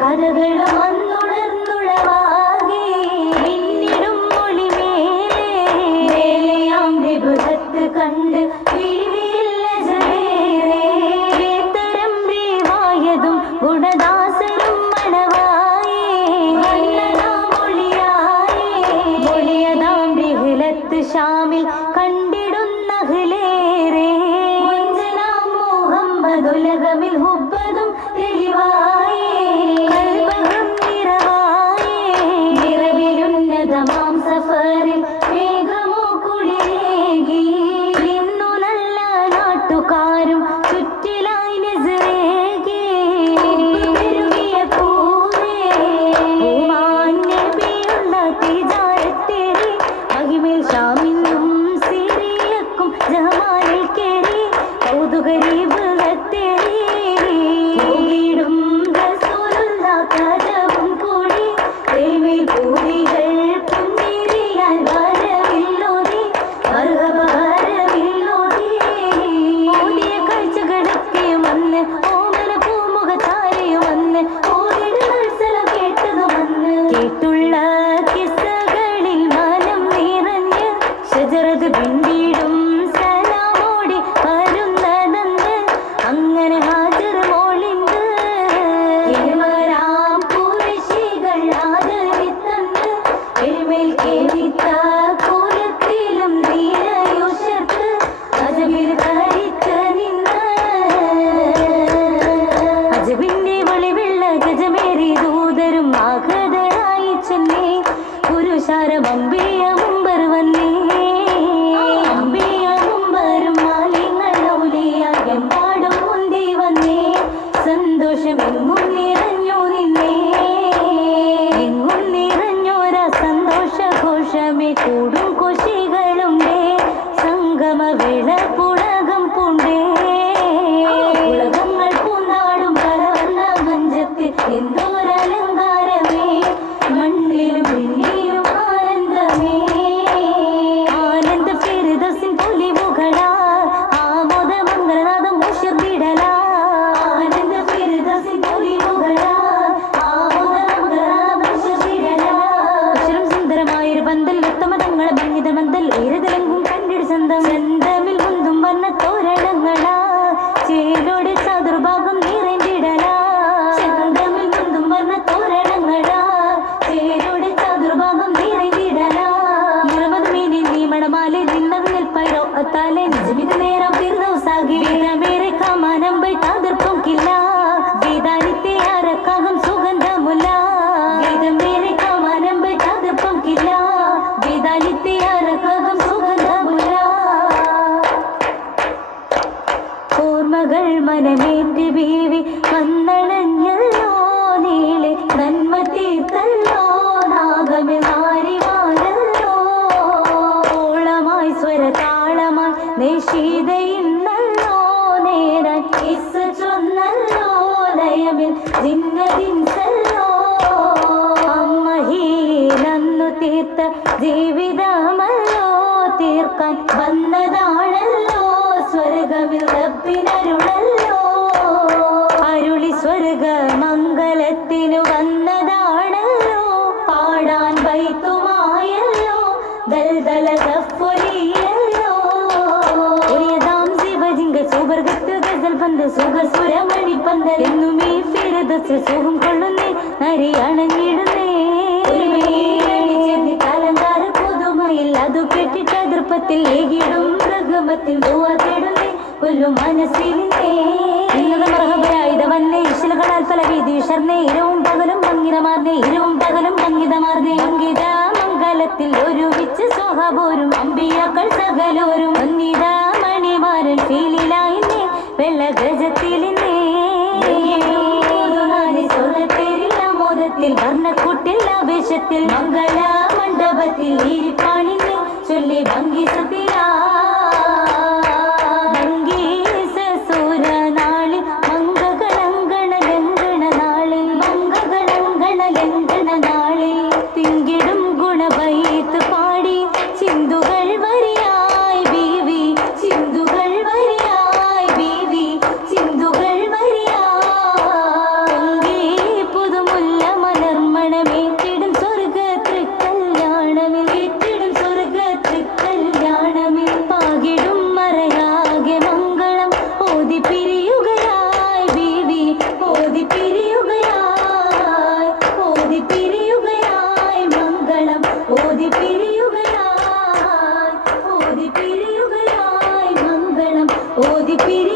கதகள வந்த സഫറിൽ മേഘമുകുളിലേകി ഇന്നു നല്ല നാട്ടുകാരും ചുറ്റിലായി നെസറേകി തിരുകിയ പൂവേ മാന്യ പിയുള്ള തിജാരത്തേറി അഹിമേൽ ഷാമിനും സിറിയക്കും ജമാലിൽ കേറി കൗതുകരീ நிமிஷமெங்கும் കനകകം സുഗന്ധമുല ഓർമ്മകൾ മനമേറ്റ് ബീവി വന്നണഞ്ഞല്ലോ നീളെ നന്മ തീർത്തല്ലോ നാഗമേ മാറി മാറല്ലോ. ഓളമായി സ്വര താളമായി ദേശീതയിന്നല്ലോ നേരാൻ ഇസ് ചൊന്നല്ലോ ലയമിൽ ദിന്ന ദിൻസല്ലോ. അമ്മ ഹീ നന്നു ജീവിതം നോക്കാൻ വന്നതാണല്ലോ. സ്വർഗമിൽ റബ്ബിനരുണല്ലോ. അരുളി സ്വർഗ മംഗലത്തിനു വന്നതാണല്ലോ. പാടാൻ വൈത്തുമായല്ലോ. ദൽദല തപ്പൊലിയല്ലോ ഏതാം ശിവജിങ്ക സുവർഗത്ത് ഗസൽ പന്ത് സുഖസുരമണി പന്ത് എന്നുമേ ഫിരദസ് സുഖം കൊള്ളുന്നേ നരിയണഞ്ഞിടുന്നേ പുതുമയിൽ അതു കെട്ടിട്ട് അതിർപ്പത്തിൽ ഏകിടും മൃഗമത്തിൽ തേടുന്നേ കൊല്ലും മനസ്സിലിന്നേ വന്നേ. ഇശലുകളാൽ പല വീതീഷർന്നേ ഇരവും പകലും ഭംഗിതമാർന്നേ. ഇരവും പകലും ഭംഗിതമാർന്നേ. അങ്കിത മംഗലത്തിൽ ഒരുമിച്ച് സ്വഹപോരും അമ്പിയാക്കൾ സകലോരും. വന്നിത മണിമാരൻ ഫീലിലായിന്നേ വെള്ള മോദത്തിൽ വർണക്കുട്ടിൽ ആവേശത്തിൽ മംഗള മണ്ഡപത്തിൽ ഇരിപ്പാണിന്നേ ചൊല്ലി ഭംഗി സൂരനാളിൽ മംഗളം ഓതി